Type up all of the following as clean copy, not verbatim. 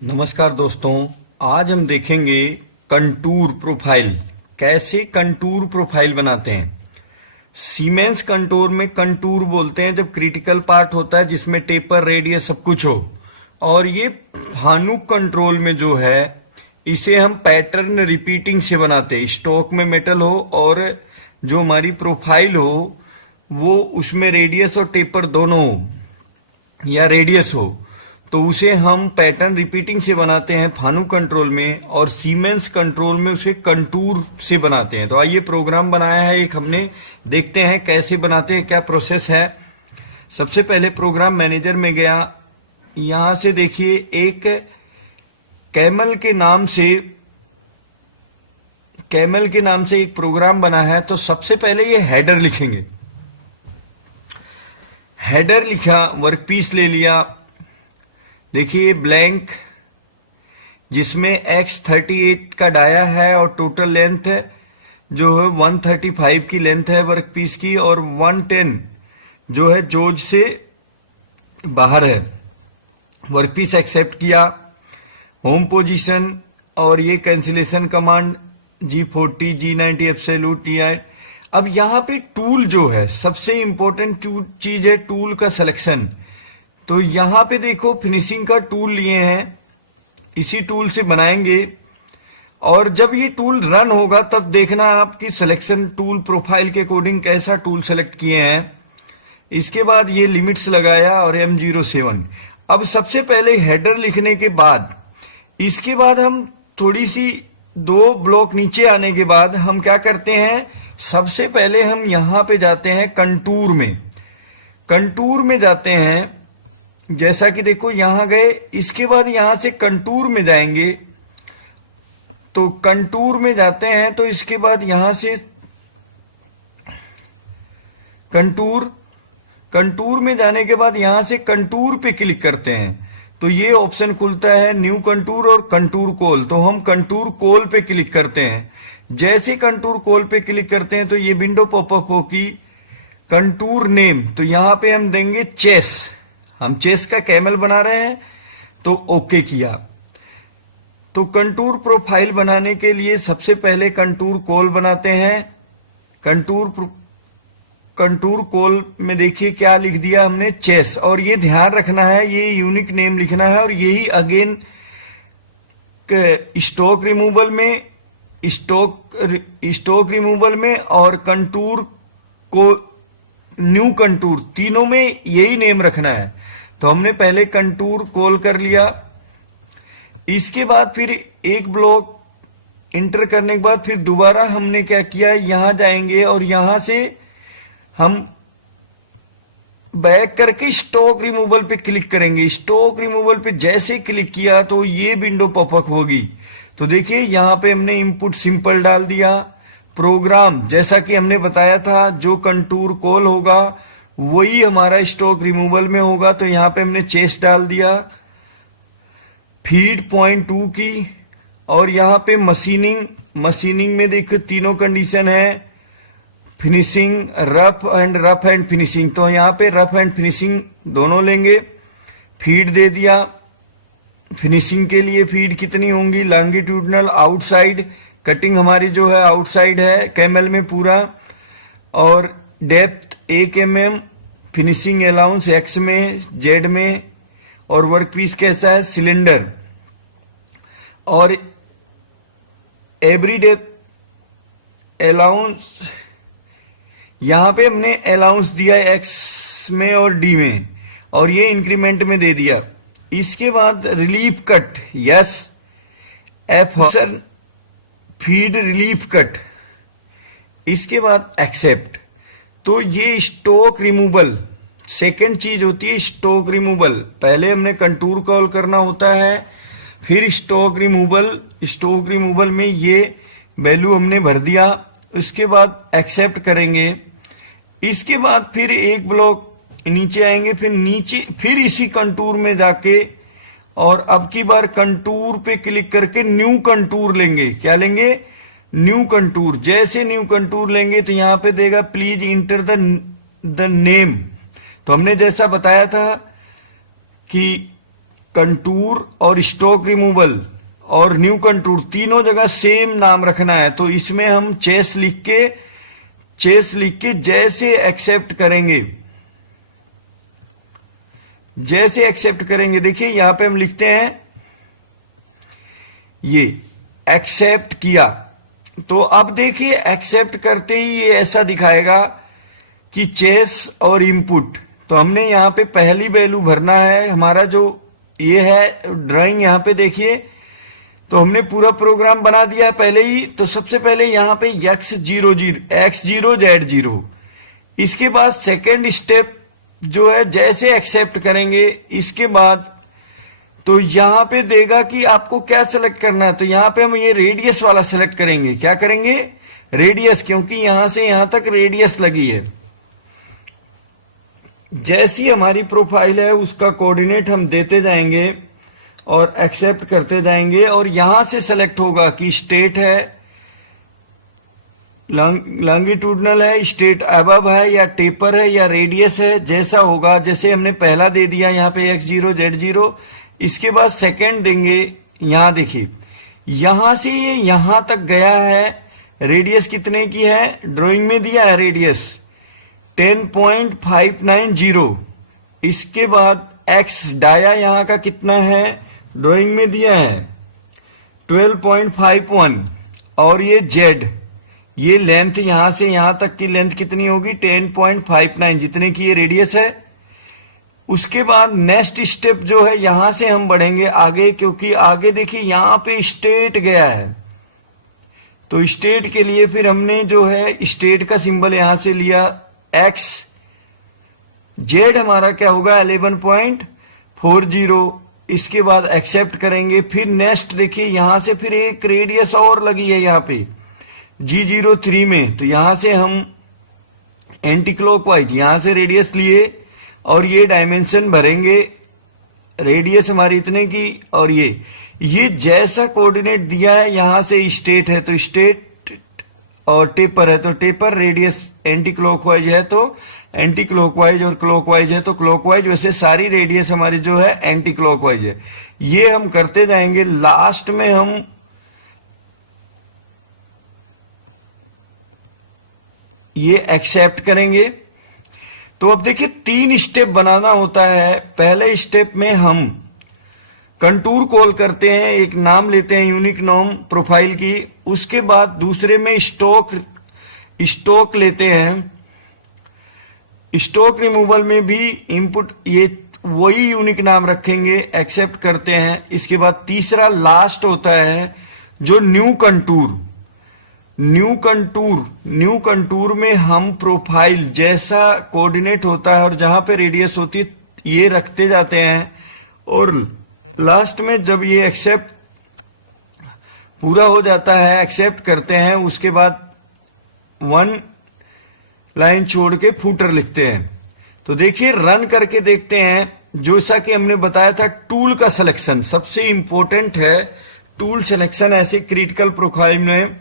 नमस्कार दोस्तों। आज हम देखेंगे कंटूर प्रोफाइल। कैसे कंटूर प्रोफाइल बनाते हैं। सीमेंस कंटूर में कंटूर बोलते हैं जब क्रिटिकल पार्ट होता है जिसमें टेपर रेडियस सब कुछ हो। और ये फानुक कंट्रोल में जो है इसे हम पैटर्न रिपीटिंग से बनाते हैं। स्टॉक में मेटल हो और जो हमारी प्रोफाइल हो वो उसमें रेडियस और टेपर दोनों हो या रेडियस हो, तो उसे हम पैटर्न रिपीटिंग से बनाते हैं फानुक कंट्रोल में, और सीमेंस कंट्रोल में उसे कंटूर से बनाते हैं। तो आइए प्रोग्राम बनाया है एक हमने, देखते हैं कैसे बनाते हैं, क्या प्रोसेस है। सबसे पहले प्रोग्राम मैनेजर में गया। यहां से देखिए एक कैमल के नाम से एक प्रोग्राम बना है। तो सबसे पहले ये हेडर लिखेंगे। हेडर लिखा, वर्कपीस ले लिया, देखिए ब्लैंक, जिसमें X38 का डाया है और टोटल लेंथ जो है 135 की लेंथ है वर्कपीस की, और 110 जो है जोज से बाहर है। वर्कपीस एक्सेप्ट किया, होम पोजीशन, और ये cancellation command G40 G90 absolute TI। अब यहाँ पे टूल जो है सबसे इंपॉर्टेंट चीज है, टूल का सिलेक्शन। तो यहां पे देखो फिनिशिंग का टूल लिए हैं, इसी टूल से बनाएंगे। और जब ये टूल रन होगा तब देखना आपकी सिलेक्शन टूल प्रोफाइल के अकॉर्डिंग कैसा टूल सेलेक्ट किए हैं। इसके बाद ये लिमिट्स लगाया और M07। अब सबसे पहले हेडर लिखने के बाद, इसके बाद हम थोड़ी सी 2 ब्लॉक नीचे आने के बाद हम क्या करते हैं, सबसे पहले हम यहां पे जाते हैं कंटूर में। कंटूर में जाते हैं, जैसा कि देखो यहां गए, इसके बाद यहां से कंटूर में जाएंगे। तो कंटूर में जाते हैं तो इसके बाद यहां से कंटूर में जाने के बाद यहां से कंटूर पे क्लिक करते हैं। तो ये ऑप्शन खुलता है न्यू कंटूर और कंटूर कॉल। तो हम कंटूर कॉल पे क्लिक करते हैं। जैसे कंटूर कॉल पे क्लिक करते हैं तो ये विंडो पॉपअप होगी। कंटूर नेम, तो यहां पे हम देंगे चेस। हम चेस का कैमल बना रहे हैं, तो ओके किया। तो कंटूर प्रोफाइल बनाने के लिए सबसे पहले कंटूर कॉल बनाते हैं। कंटूर कॉल में देखिए क्या लिख दिया हमने, चेस। और ये ध्यान रखना है, ये यूनिक नेम लिखना है। और यही अगेन स्टॉक रिमूवल में और कंटूर को न्यू कंटूर, तीनों में यही नेम रखना है। तो हमने पहले कंटूर कॉल कर लिया। इसके बाद फिर एक ब्लॉक इंटर करने के बाद फिर दोबारा हमने क्या किया, यहां जाएंगे और यहां से हम बैक करके स्टॉक रिमूवल पे क्लिक करेंगे। स्टॉक रिमूवल पे जैसे क्लिक किया तो ये विंडो पॉपअप होगी। तो देखिए यहां पे हमने इनपुट सिंपल डाल दिया। प्रोग्राम जैसा कि हमने बताया था, जो कंटूर कॉल होगा वही हमारा स्टॉक रिमूवल में होगा। तो यहां पे हमने चेस डाल दिया, फीड 0.2 की, और यहां पे मशीनिंग में देखो तीनों कंडीशन है, फिनिशिंग, रफ एंड फिनिशिंग। तो यहां पे रफ एंड फिनिशिंग दोनों लेंगे। फीड दे दिया, फिनिशिंग के लिए फीड कितनी होंगी, लॉन्गिट्यूडनल आउटसाइड, कटिंग हमारी जो है आउटसाइड है कैमल में पूरा, और depth 1 mm, finishing allowance X में, Z में, और वर्कपीस कैसा है, सिलेंडर। और एवरी डेप्थ अलाउंस, यहां पे हमने अलाउंस दिया है X में और D में, और ये इंक्रीमेंट में दे दिया। इसके बाद relief cut, yes, F feed relief cut. इसके बाद एक्सेप्ट। तो ये स्टॉक रिमूवल, सेकेंड चीज होती है स्टॉक रिमूवल। पहले हमने कंटूर कॉल करना होता है, फिर स्टॉक रिमूवल में ये वैल्यू हमने भर दिया। उसके बाद एक्सेप्ट करेंगे। इसके बाद फिर एक ब्लॉक नीचे आएंगे, फिर इसी कंटूर में जाके, और अब की बार कंटूर पे क्लिक करके न्यू कंटूर लेंगे। क्या लेंगे, न्यू कंटूर। जैसे न्यू कंटूर लेंगे तो यहां पे देगा प्लीज इंटर द नेम। तो हमने जैसा बताया था कि कंटूर और स्टॉक रिमूवल और न्यू कंटूर तीनों जगह सेम नाम रखना है। तो इसमें हम चेस लिख के जैसे एक्सेप्ट करेंगे, देखिए यहां पे हम लिखते हैं ये एक्सेप्ट किया। तो अब देखिए एक्सेप्ट करते ही ये ऐसा दिखाएगा कि चेस और इनपुट। तो हमने यहां पे पहली वैल्यू भरना है, हमारा जो ये है ड्राइंग यहां पे देखिए। तो हमने पूरा प्रोग्राम बना दिया है पहले ही। तो सबसे पहले यहां पे x0 z0, इसके बाद सेकेंड स्टेप जो है जैसे एक्सेप्ट करेंगे इसके बाद तो यहां पे देगा कि आपको क्या सेलेक्ट करना है। तो यहां पे हम ये रेडियस वाला सेलेक्ट करेंगे। क्या करेंगे? रेडियस, क्योंकि यहां से यहां तक रेडियस लगी है। जैसी हमारी प्रोफाइल है उसका कोऑर्डिनेट हम देते जाएंगे और एक्सेप्ट करते जाएंगे। और यहां से सेलेक्ट होगा कि स्टेट है, लॉन्गिट्यूडनल है, स्टेट अबव है या टेपर है या रेडियस है, जैसा होगा। जैसे हमने पहला दे दिया यहाँ पे x0 z0, इसके बाद सेकंड देंगे। यहां देखिए यहां से ये यहां तक गया है। रेडियस कितने की है? ड्राइंग में दिया है रेडियस 10.590। इसके बाद x डाया यहां का कितना है? ड्राइंग में दिया है 12.51। और ये z, ये लेंथ यहां से यहां तक की लेंथ कितनी होगी? 10.59, जितने की ये रेडियस है। उसके बाद नेक्स्ट स्टेप जो है यहां से हम बढ़ेंगे आगे, क्योंकि आगे देखिए यहां पे स्टेट गया है। तो स्टेट के लिए फिर हमने जो है स्टेट का सिंबल यहां से लिया x। z हमारा क्या होगा? 11.40। इसके बाद एक्सेप्ट करेंगे। फिर नेक्स्ट देखिए यहां से फिर एक रेडियस और लगी है यहाँ पे G03 में। तो यहां से हम एंटी क्लॉकवाइज यहां से रेडियस लिए और ये डायमेंशन भरेंगे। रेडियस हमारी इतने की और ये जैसा कोऑर्डिनेट दिया है यहां से स्टेट है तो स्टेट और टेपर है तो टेपर, रेडियस एंटी क्लॉकवाइज है तो एंटी क्लॉकवाइज और क्लॉकवाइज है तो क्लॉकवाइज। वैसे सारी रेडियस हमारी जो है एंटी क्लॉकवाइज है। ये हम करते जाएंगे। लास्ट में हम ये एक्सेप्ट करेंगे। तो अब देखिए 3 स्टेप बनाना होता है। पहले स्टेप में हम कंटूर कॉल करते हैं, एक नाम लेते हैं यूनिक नाम प्रोफाइल की। उसके बाद दूसरे में स्टॉक लेते हैं। स्टॉक रिमूवल में भी इनपुट ये वही यूनिक नाम रखेंगे, एक्सेप्ट करते हैं। इसके बाद तीसरा लास्ट होता है जो न्यू कंटूर में हम प्रोफाइल जैसा कोऑर्डिनेट होता है और जहां पे रेडियस होती है ये रखते जाते हैं। और लास्ट में जब ये एक्सेप्ट पूरा हो जाता है, एक्सेप्ट करते हैं, उसके बाद 1 लाइन छोड़ के फूटर लिखते हैं। तो देखिए रन करके देखते हैं। जैसा कि हमने बताया था टूल का सिलेक्शन सबसे इंपॉर्टेंट है। टूल सिलेक्शन ऐसे क्रिटिकल प्रोफाइल में।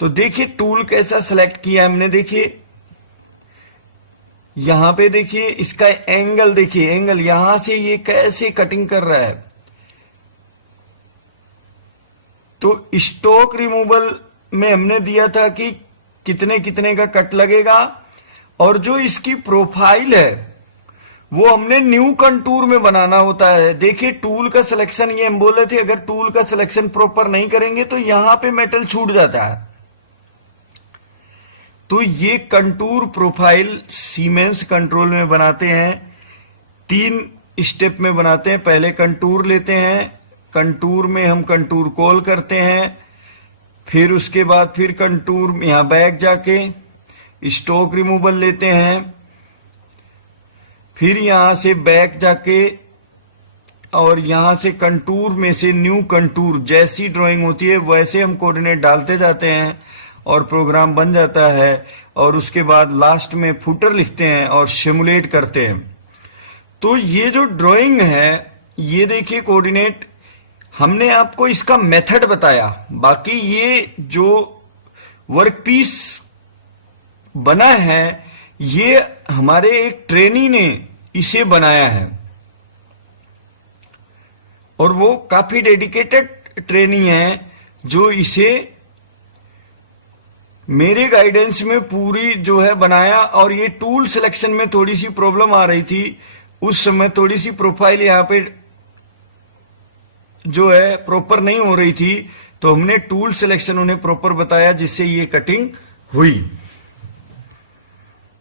तो देखिए टूल कैसा सिलेक्ट किया हमने। देखिए यहां पे देखिए इसका एंगल, देखिए एंगल यहां से ये कैसे कटिंग कर रहा है। तो स्टॉक रिमूवल में हमने दिया था कि कितने कितने का कट लगेगा। और जो इसकी प्रोफाइल है वो हमने न्यू कंटूर में बनाना होता है। देखिए टूल का सिलेक्शन, ये हम बोले थे अगर टूल का सिलेक्शन प्रॉपर नहीं करेंगे तो यहां पे मेटल छूट जाता है। तो ये कंटूर प्रोफाइल सीमेंस कंट्रोल में बनाते हैं। 3 स्टेप में बनाते हैं। पहले कंटूर लेते हैं, कंटूर में हम कंटूर कॉल करते हैं। फिर उसके बाद फिर कंटूर यहां बैक जाके स्टॉक रिमूवल लेते हैं। फिर यहां से बैक जाके और यहां से कंटूर में से न्यू कंटूर जैसी ड्राइंग होती है वैसे हम कोऑर्डिनेट डालते जाते हैं और प्रोग्राम बन जाता है। और उसके बाद लास्ट में फुटर लिखते हैं और सिमुलेट करते हैं। तो ये जो ड्राइंग है ये देखिए कोऑर्डिनेट, हमने आपको इसका मेथड बताया। बाकी ये जो वर्कपीस बना है ये हमारे एक ट्रेनी ने इसे बनाया है। और वो काफी डेडिकेटेड ट्रेनी है जो इसे मेरे गाइडेंस में पूरी जो है बनाया। और ये टूल सिलेक्शन में थोड़ी सी प्रॉब्लम आ रही थी, उस समय थोड़ी सी प्रोफाइल यहाँ पे जो है प्रॉपर नहीं हो रही थी, तो हमने टूल सिलेक्शन उन्हें प्रॉपर बताया जिससे ये कटिंग हुई।